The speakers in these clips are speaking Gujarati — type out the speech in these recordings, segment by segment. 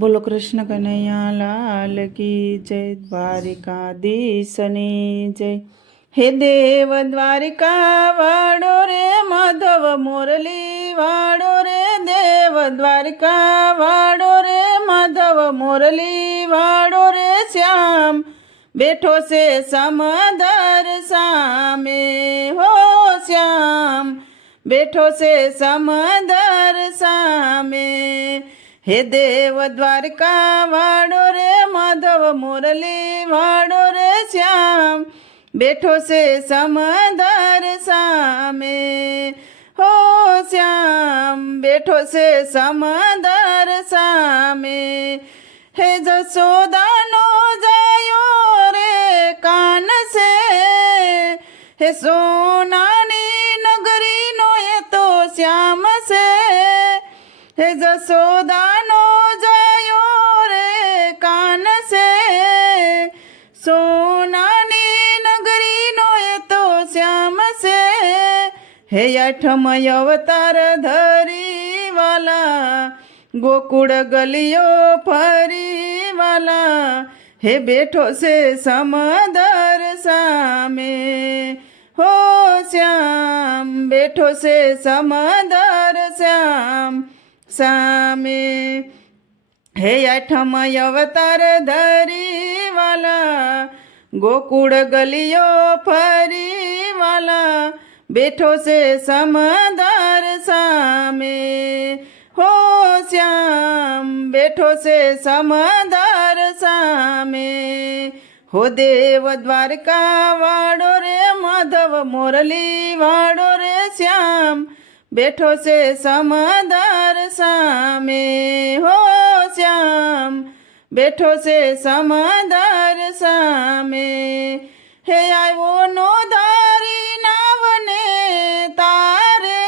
બોલો કૃષ્ણ કનૈયા લાલ કી જય, દ્વારિકાધીશની જય. હે દેવ દ્વારિકા વાળો રે માધવ મુરલી વાળો રે, દેવ દ્વારિકા વાળો રે માધવ મુરલી વાળો રે, શ્યામ બેઠો છે સમદર સામે હો, શ્યામ બેઠો છે સમદર સામે. હે દેવ દ્વારકા વાળો રે માધવ મુરલી વાળો રે, શ્યામ બેઠો છે સમદર સામે હો, શ્યામ બેઠો છે સમદર સામે. હે જશોદાનો જાયો રે કાન છે, હે સોનાની નગરીનો એ તો શ્યામ છે. હે જશોદાનો જાયો રે કાન છે, સોનાની નગરીનો એ તો શ્યામ છે. હે આઠમ અવતાર ધરી વાલા, ગોકુળ ગલીઓ ફરી વાલા, હે બેઠો છે સમદર સામે હો, શ્યામ બેઠો છે સમદર શ્યામ સામે. હે આઠમ અવતાર ધરી વાલા, ગોકુળ ગલીઓ ફરી વાલા, બેઠો છે સમદર સામે હો, શ્યામ બેઠો છે સમદર સામે. હો દેવ દ્વારકા વાળો રે માધવ મુરલી વાળો રે, શ્યામ બેઠો છે સમદર સામે હો, શ્યામ બેઠો છે સમદર સામે. હે આવ્યો નો ધારી નાવને તારે,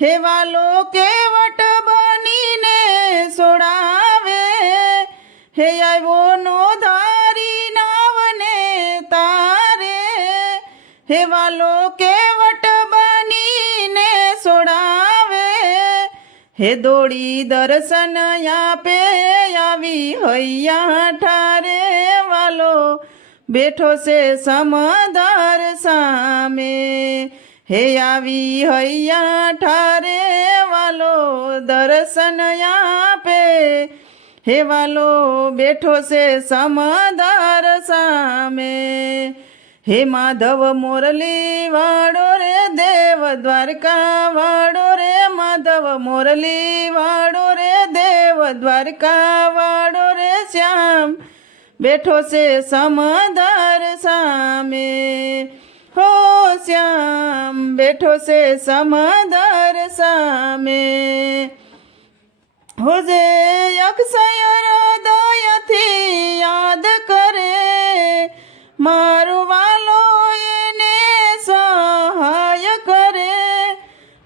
હે વાલો કેવટ બનીને સોડાવે. હે આવ્યો નો ધારી નાવને તારે, હે વાલો કેવટ સોડાવે. હે દોડી દર્શન આપે આવી હૈયા ઠારે, વાલો બેઠો છે સમદર સામે. હે આવી હૈયા ઠારે વાલો દર્શન આપે, હે વાલો બેઠો છે સમદર સામે. હે માધવ મુરલી વાળો રે, દેવ દ્વારકા વાળો રે માધવ મુરલી વાળો રે, દેવ દ્વારકા વાળો રે, શ્યામ બેઠો છે સમદર સામે હો, શ્યામ બેઠો છે સમદર સામે. હો જે અક્ષય હૃદયથી યાદ કરે મારું વાલો એને સહાય કરે.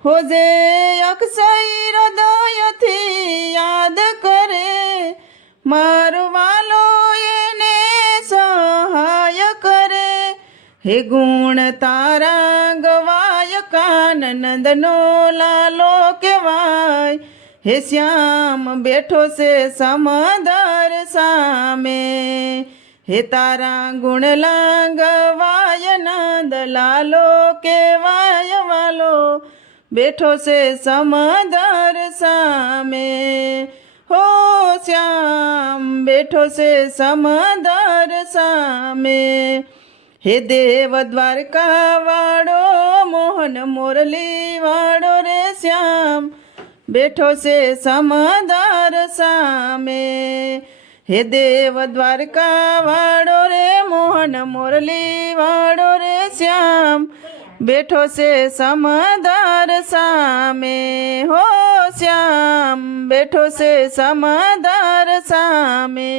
હો જે અક્ષય હૃદયથી યાદ કરે મારું વાલો એને સહાય કરે. હે ગુણ તારા ગવાય કાન નંદનો લાલો કહેવાય, હે શ્યામ બેઠો છે સમદર સામે. હે તારા ગુણ લાગવાય નંદ લાલો કેવાય, વાલો બેઠો છે સમદર સામે હો, શ્યામ બેઠો છે સમદર સામે. હે દેવ દ્વારકા વાળો મોહન મુરલી વાળો રે, શ્યામ બેઠો છે સમદર સામે. હે દેવ દ્વારકા વાળો રે મોહન મુરલી વાળો રે, શ્યામ બેઠો છે સમદર સામે હો, શ્યામ બેઠો છે સમદર સામે.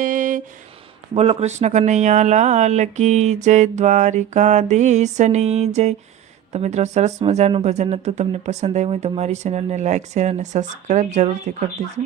બોલો કૃષ્ણ કનૈયા લાલ કી જય, દ્વારિકાધીશની જય. તો મિત્રો સરસ મજાનું ભજન હતું. તમને પસંદ આવ્યું હોય તો મારી ચેનલને લાઇક શેર અને સબસ્ક્રાઈબ જરૂરથી કરી દેજો.